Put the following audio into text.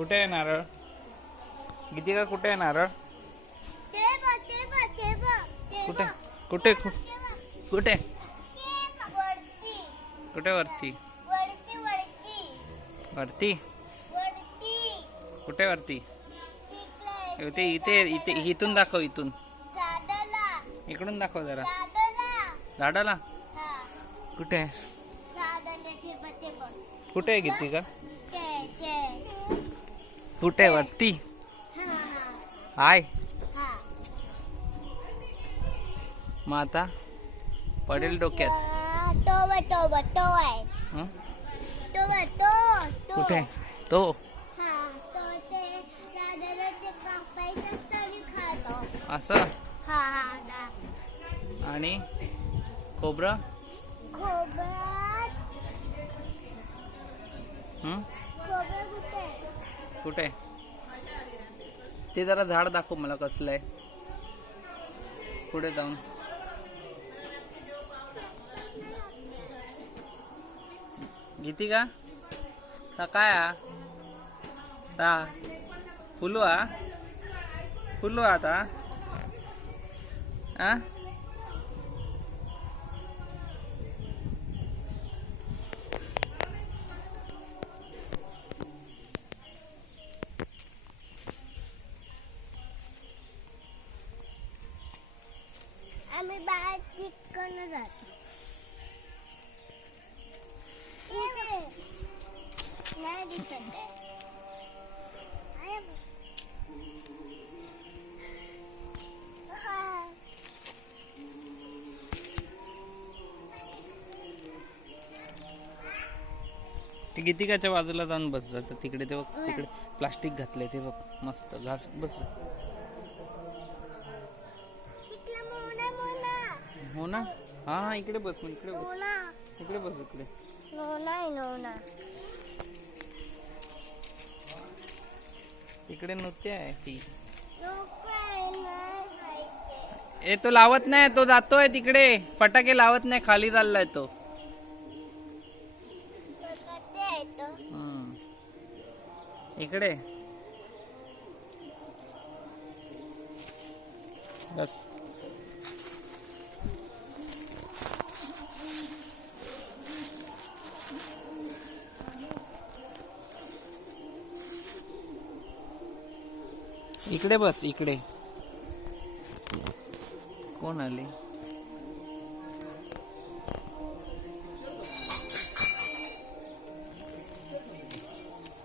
कुठे आहे नारळ? गीतिका कुठे आहे नारळ? ते ते ते ते कुठे. कुठे ते. कुठे? ते कुठे वरती? वरती कुठे वरती? तिकडे इथे इथे इथे इथून दाखव इथून. इकडून दाखव जरा. झाडाला कुठे? ते ते कुठे आहे गीतिका? ते ते कुठे वरती? हाय. हा मग आता पडेल डोक्यात. कुठे? तो. हा असं? हा हा आणि खोबरं? खोबरं. हं? खोबरं कुठे? ते जरा झाड दाखव मला कसलं आहे. पुढे जाऊन. घेती का? ता काय ता फुलू आ फुलू आता? आ आम्ही बाहेर चिकन जातो. नाही दिसत. ते गीतिकाच्या बाजूला जाऊन बस तर तिकडे ते बघ तिकडे प्लास्टिक घातलंय ते बघ. मस्त घास बस हो ना हा हा इकडे बस मग इकडे बस. इकडे बस इकडे. नोना आहे नोना इकडे नृत्य आहे ती. ए तो लावत नाही तो जातोय तिकडे. फटाके लावत नाही खाली चाललाय तो. इकडे. बस. इकडे बस इकडे. कोण आले?